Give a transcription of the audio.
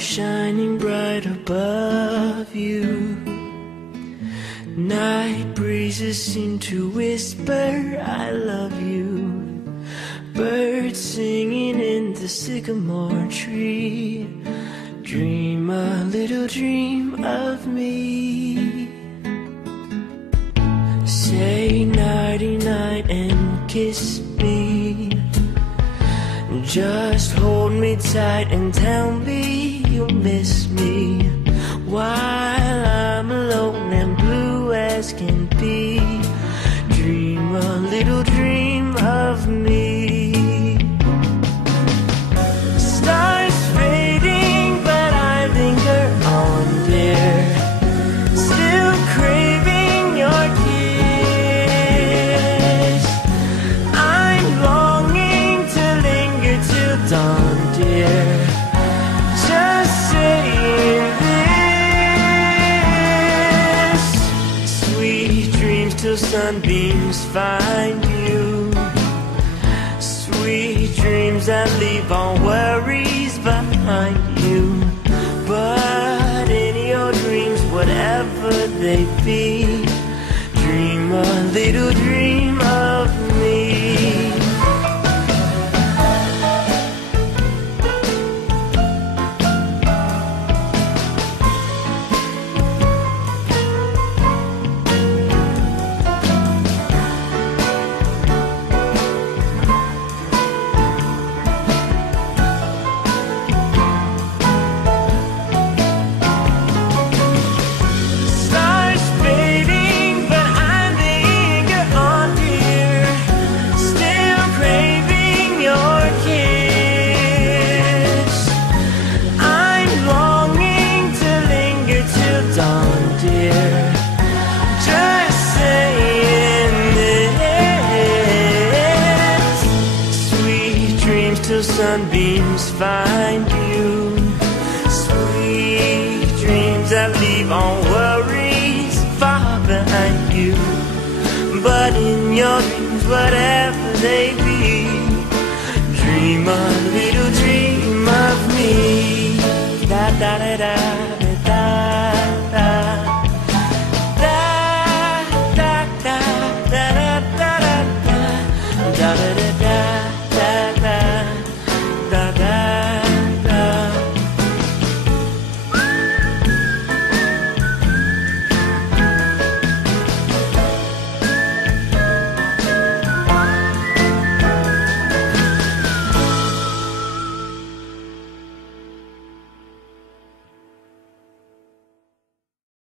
shining bright above you. Night breezes seem to whisper, I love you. Birds singing in the sycamore tree. Dream a little dream of me. Say nighty-night and kiss me. Just hold me tight and tell me you'll miss me while I'm alone and blue as can be. Dream a little dream of me. Stars fading, but I linger on, dear. Still craving your kiss. I'm longing to linger till dawn, dear. Just saying this. Sweet dreams till sunbeams find you. Sweet dreams that leave all worries behind you. But in your dreams, whatever they be, dream a little dream of me. Till sunbeams find you. Sweet dreams that leave all worries far behind you. But in your dreams, whatever they be, dream a little dream of me. Da da da da